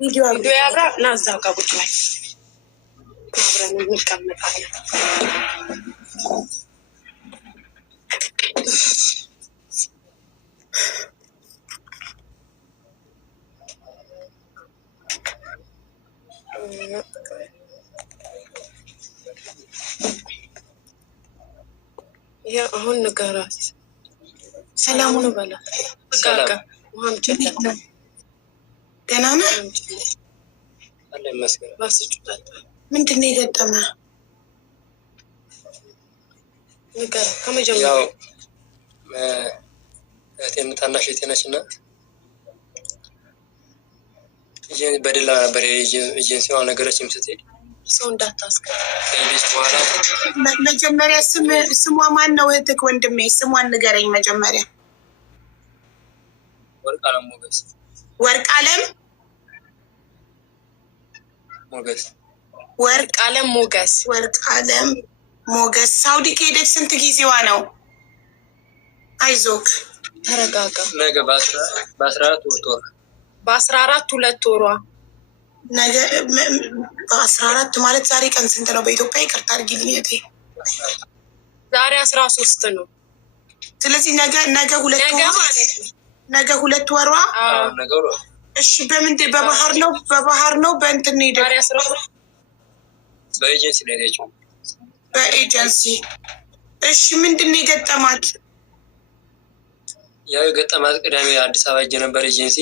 ቪዲዮ ያብራ እና እዛው ጋር ቁጭ ላይ አብረን እንቀመጣለን። ያ አሁን ንገራት ሰላሙን በላት። ጋጋ ውሃም ጨለጠ ገና ነው አለ መስገር ባስጭጣጣ ምንድነው የገጠመ ነገር ከመጀመሪያው ታናሽ እህቴነችና በደላ ነበር ኤጀንሲዋ ነገረችም ስትሄድ ሰው እንዳታስቀር በኋላ መጀመሪያ ስሟ ማን ነው? እህትህ ወንድሜ ስሟን ንገረኝ መጀመሪያ። ወርቅአለም ሞገስ። ወርቅአለም ሞገስ። ወርቅአለም ሞገስ። ወርቅአለም ሞገስ ሳውዲ ከሄደች ስንት ጊዜዋ ነው? አይዞክ ተረጋጋ። ነገ በ14 ወር በ14 2 ወሯ ነገ በ14 ማለት ዛሬ ቀን ስንት ነው በኢትዮጵያ? ይቅርታ አድርጊልኝ እህቴ። ዛሬ 13 ነው። ስለዚህ ነገ 2 ወሯ ነገ 2 ወሯ። እሺ በምንድን በባህር ነው? በባህር ነው በእንትን ነው ሄደው በኤጀንሲ ነው ሄደችው። በኤጀንሲ እሺ ምንድን ነው የገጠማት? ያው የገጠማት ቅዳሜ አዲስ አበባ ሄጄ ነበር ኤጀንሲ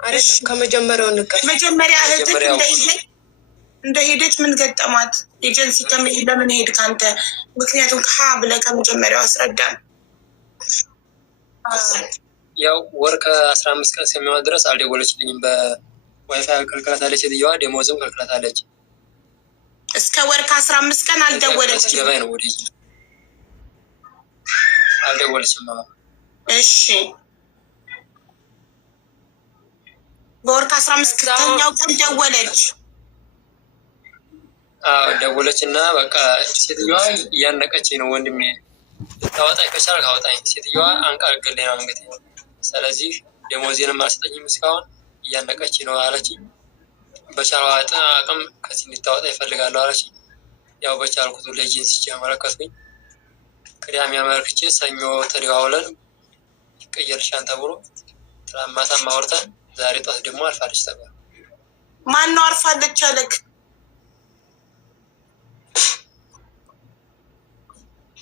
አረሽ ከመጀመሪያው ንቀር መጀመሪያ እህትህ እንደሄደች ምን ገጠማት? ኤጀንሲ ለምን ሄድ ካንተ? ምክንያቱም ብለህ ከመጀመሪያው አስረዳን። ያው ወር ከ15 ቀን እስከሚሆን ድረስ አልደወለችልኝም። በዋይፋይ ከልክላታለች ሴትዮዋ፣ ደሞዝም ከልክላታለች። እስከ ወር ከ15 ቀን አልደወለችም። ገባይ ነው ወደ አልደወለችም። እሺ በወር ከ15 ከተኛው ቀን ደወለች። ደወለች እና በቃ ሴትዮዋ እያነቀች ነው። ወንድሜ ልታወጣኝ ከቻልክ አውጣኝ፣ ሴትዮዋ አንቃርገሌ ነው እንግዲህ። ስለዚህ ደሞዜንም አልሰጠኝም እስካሁን እያነቀች ነው አለች። በቻለው አቅም ከዚህ እንድታወጣ ይፈልጋለሁ አለች። ያው በቻልኩት ለኤጀንሲ አመለከትኩኝ። ቅዳሜ አመልክቼ ሰኞ ተደዋውለን ይቀየርሻን ተብሎ ማታም አውርተን ዛሬ ጧት ደግሞ አልፋለች ተባለ። ማን ነው አርፋለች አለክ?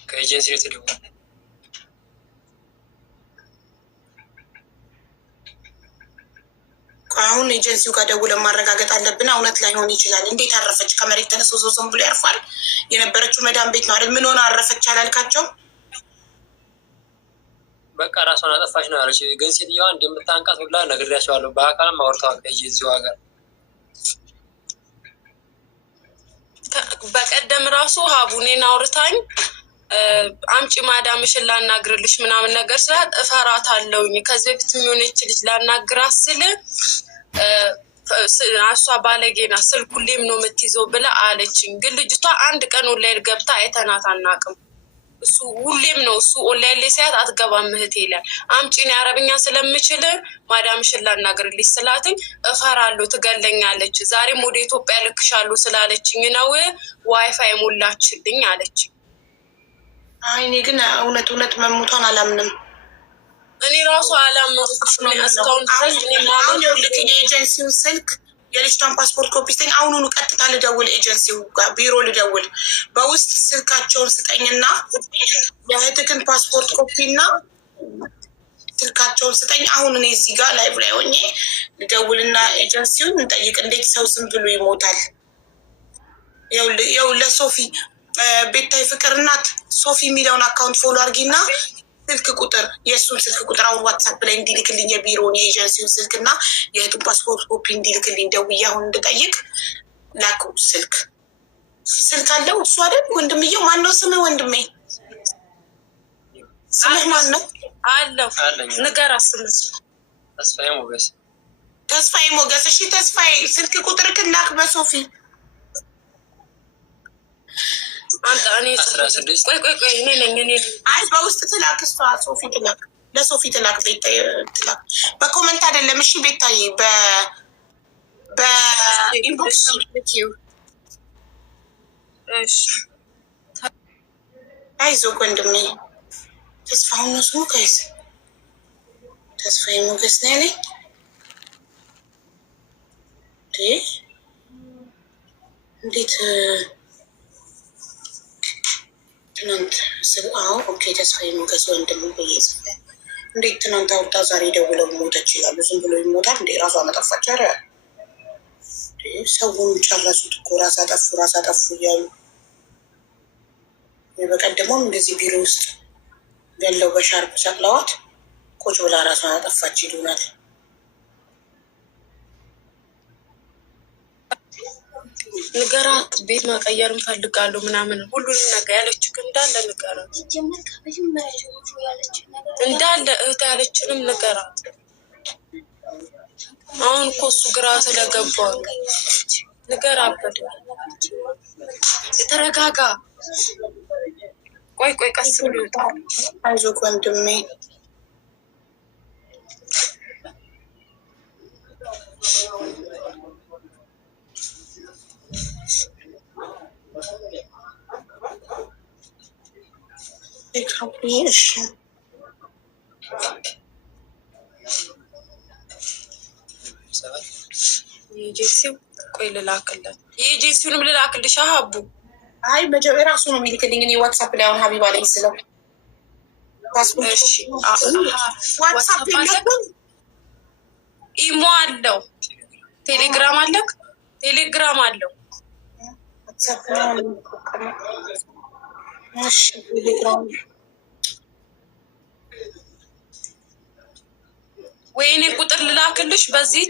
ከኤጀንሲ ነው የተደወለው። አሁን ኤጀንሲው ጋር ደውለን ማረጋገጥ አለብን። እውነት ላይሆን ይችላል። እንዴት አረፈች? ከመሬት ተነስቶ ዝም ብሎ ያርፋል? የነበረችው መዳም ቤት ነው አይደል? ምን ሆነ አረፈች አላልካቸው? በቃ ራሷን አጠፋች ነው ያለች። ግን ሴትዮዋ እንደምታንቃት ሁላ ነግሬያቸዋለሁ። በአካልም አውርተዋል ከኤጀንሲዋ ጋር። በቀደም ራሱ ሀቡኔን አውርታኝ አምጪ ማዳምሽን ላናግርልሽ ምናምን ነገር ስላት እፈራታለሁኝ። ከዚህ በፊት የሚሆነች ልጅ ላናግራት ስል እሷ ባለጌና ስልክ ሁሌም ነው የምትይዘው ብላ አለችኝ። ግን ልጅቷ አንድ ቀን ኦንላይን ገብታ አይተናት አናውቅም። እሱ ሁሌም ነው እሱ ኦንላይን ላይ ሲያት አትገባም እህቴ ይላል። አምጪን አረብኛ ስለምችል ማዳምሽን ላናግርልሽ ስላትኝ እፈራለሁ ትገለኛለች። ዛሬም ወደ ኢትዮጵያ ልክሻለሁ ስላለችኝ ነው ዋይፋይ ሞላችልኝ አለች። አይ እኔ ግን እውነት መሞቷን አላምንም። እኔ ራሱ አላመንኩሽም እስካሁን ልክ የኤጀንሲው ስልክ የልጅቷን ፓስፖርት ኮፒ ስጠኝ። አሁኑኑ ቀጥታ ልደውል ኤጀንሲው ጋር ቢሮ ልደውል። በውስጥ ስልካቸውን ስጠኝና የእህትህን ፓስፖርት ኮፒ እና ስልካቸውን ስጠኝ። አሁን እኔ እዚህ ጋር ላይቭ ላይ ሆኜ ልደውልና ኤጀንሲውን እንጠይቅ። እንዴት ሰው ዝም ብሎ ይሞታል? ያው ለሶፊ ቤታይ ፍቅር እናት ሶፊ የሚለውን አካውንት ፎሎ አድርጊና ስልክ ቁጥር የእሱን ስልክ ቁጥር አሁን ዋትሳፕ ላይ እንዲልክልኝ የቢሮውን የኤጀንሲውን ስልክ እና የእህቱን ፓስፖርት ኮፒ እንዲልክልኝ ደውዬ አሁን እንድጠይቅ ላኩ። ስልክ አለው እሱ አይደል? ወንድምየው ማን ነው ስምህ? ወንድሜ ስምህ ማን ነው? አለው ንገራት ስምህ። ተስፋዬ ሞገስ። ተስፋዬ ሞገስ። እሺ ተስፋዬ ስልክ ቁጥር ክላክ በሶፊ አይ በውስጥ ትላክ። እሷ ሶፊ ትላክ፣ ለሶፊ ትላክ፣ ቤታ ትላክ። በኮመንት አይደለም እሺ ቤታዬ፣ ኢንቦክስ ነው የምትይው። እሺ አይዞህ ወንድሜ። ተስፋሁን ነው ስሙ ጋይስ። ተስፋዬ ሞገስ ነው ያለኝ። እንዴት ትናንት ኦኬ ተስፋዬ ሞገስ ወንድሙ ብዬ ጽፌ እንዴት ትናንት አውጣ ዛሬ ደውለው ሞተች ይላሉ። ዝም ብሎ ይሞታል እንዴ? ራሷ መጠፋች። ኧረ ሰውን ጨረሱት እኮ ራስ አጠፉ እያሉ። በቀደሞም እንደዚህ ቢሮ ውስጥ ገለው በሻርፕ ሰቅለዋት ቁጭ ብላ ራሷን አጠፋች ይሉናል። ንገራት፣ ቤት መቀየር እንፈልጋለሁ ምናምን ሁሉንም ነገር ያለችው እንዳለ ንገራት፣ እንዳለ እህት ያለችንም ንገራት። አሁን እኮ እሱ ግራ ስለገባው ንገራበት። የተረጋጋ ቆይ ቀስ ብሎ ይወጣል። አይዞህ ወንድሜ። እሺ የጄሲው ቆይ ልላክለት፣ የጄሲውንም ልላክልሽ አቡ። አይ መጀመሪያ ራሱ ነው የሚልክልኝ። እኔ ዋትሳፕ ላይ አሁን ሀቢባ ላይ ስለው ዋትሳፕ ኢሞ አለው፣ ቴሌግራም አለክ? ቴሌግራም አለው። ወይኔ ቁጥር ልላክልሽ በዚህ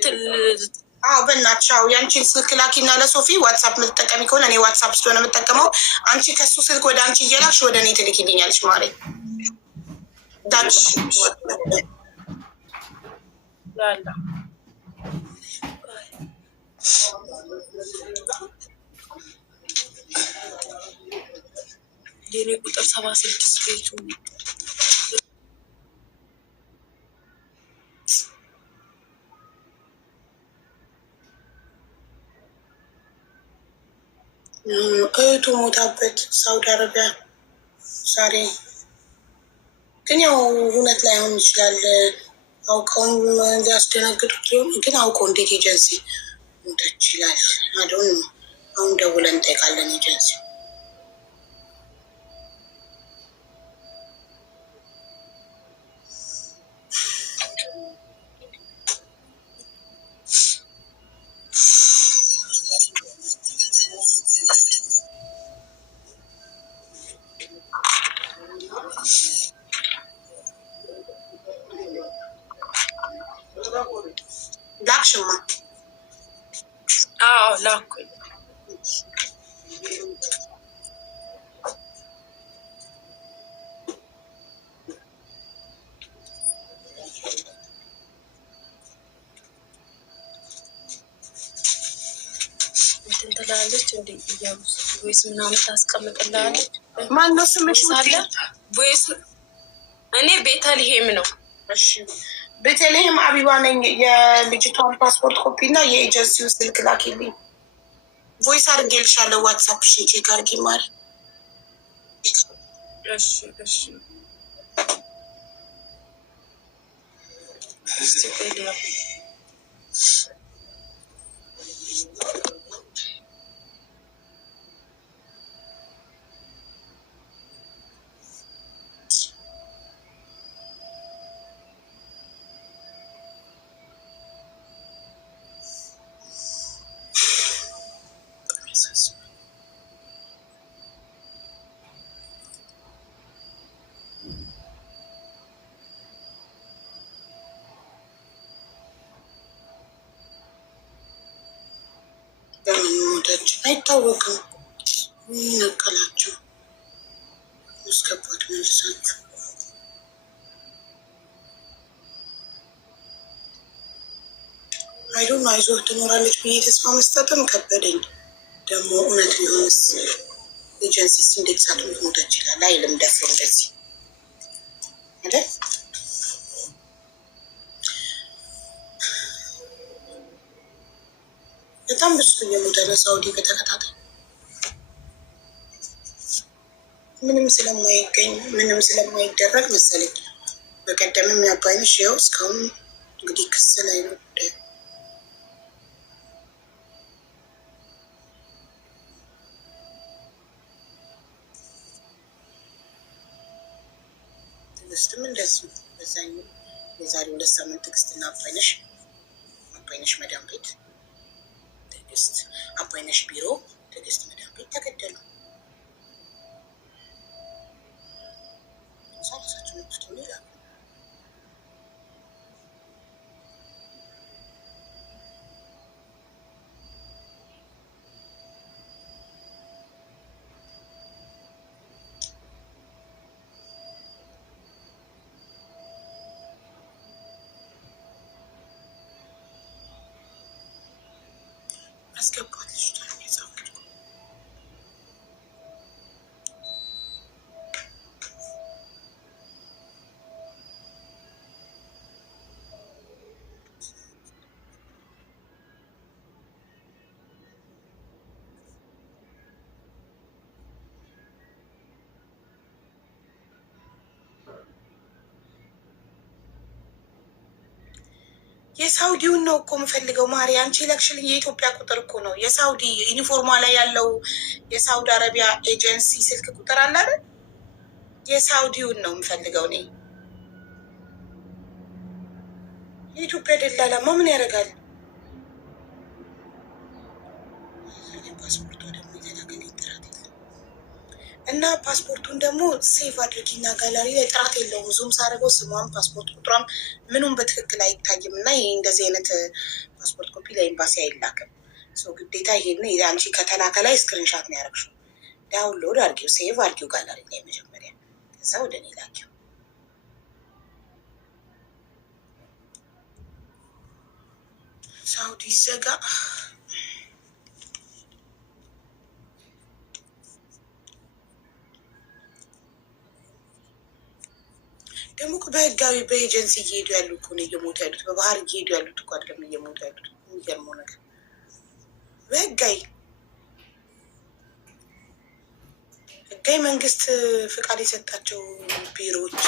በእናትሽ የአንቺን ስልክ ላኪና ለሶፊ ዋትሳፕ የምትጠቀሚ ከሆነ እኔ ዋትሳፕ ስለሆነ የምጠቀመው አንቺ ከሱ ስልክ ወደ አንቺ እየላክሽ ወደ እኔ ትልኪልኛለሽ። ማሬ ዳች ያለ የኔ ቁጥር 76 ቤቱ እህቱ ሞታበት ሳውዲ አረቢያ ዛሬ። ግን ያው እውነት ላይሆን ይችላል። አውቀውም ሊያስደነግጡት ሊሆን ግን አውቀው እንዴት ኤጀንሲ ሞተች ይላል። አሁን ደውለን እንጠይቃለን ኤጀንሲ። ላክሽማ? አዎ ላኩኝ። እንትን ትላለች እንደ ቮይስ ምናምን ታስቀምጥላለች። ማነው ስምሽ? ቮይስ እኔ ቤተልሔም ነው። እሺ ቤተልሔም አቢባ ነኝ። የልጅቷን ፓስፖርት ኮፒ እና የኤጀንሲው ስልክ ላኪልኝ። ቮይስ አድርጌልሻለሁ። ዋትሳፕሽን ቼክ አድርጊ ማሪ። እሺ በምን ሞተች አይታወቅም። ነቀላቸው መስገባት መልሳችሁ አይዶን አይዞህ ትኖራለች ብዬ ተስፋ መስጠትም ከበደኝ። ደግሞ እውነት ቢሆንስ ኤጀንሲስ እንዴት ሳትሞት ሞተች ይላል አይልም ደፍሮ እንደዚህ አይደል? በጣም ብዙ እየሞተ ነው ሳውዲ በተከታታይ ምንም ስለማይገኝ ምንም ስለማይደረግ መሰለኝ። በቀደምም ያባይነሽ ያው እስካሁን እንግዲህ ክስ ላይ ነው ጉዳዩ። ትዕግስትም እንደዚሁ በዛኛው የዛሬ 2 ሳምንት ትዕግስትና አባይነሽ መዳም ቤት ትዕግስት አባይነሽ ቢሮ ትዕግስት መዳም ቤት ተገደሉ። ሳላሳቸው ነፍቶ ይላሉ። አስገባት ልጅቷን የጻፍኩት የሳውዲውን ነው እኮ የምፈልገው። ማሪ አንቺ ለክሽልኝ የኢትዮጵያ ቁጥር እኮ ነው የሳውዲ ዩኒፎርሟ ላይ ያለው የሳውዲ አረቢያ ኤጀንሲ ስልክ ቁጥር አለ አይደል? የሳውዲውን ነው የምፈልገው እኔ። የኢትዮጵያ ደላላማ ምን ያደርጋል? ፓስፖርቷ ደግሞ የተላከል ጥራት የለም እና ፓስፖርቱን ደግሞ ሴቭ አድርጊና ጋላሪ ላይ ጥራት የለውም። ዙም ሳደርገው ስሟም ፓስፖርት ቁጥሯም ምኑም በትክክል አይታይም። እና ይህ እንደዚህ አይነት ፓስፖርት ኮፒ ለኤምባሲ አይላክም። ሰው ግዴታ ይሄን አንቺ ከተላከ ላይ ስክሪንሻት ነው ያደረግሽው። ዳውንሎድ አድርጊው፣ ሴቭ አድርጊው ጋላሪ ላይ መጀመሪያ፣ ከዛ ወደ እኔ ላኪው። ሳውዲ ዘጋ ደግሞ በህጋዊ በኤጀንሲ እየሄዱ ያሉ እኮ ነው እየሞቱ ያሉት። በባህር እየሄዱ ያሉት እኮ አይደለም እየሞቱ ያሉት። የሚገርመው ነገር በህጋዊ መንግስት ፍቃድ የሰጣቸው ቢሮዎች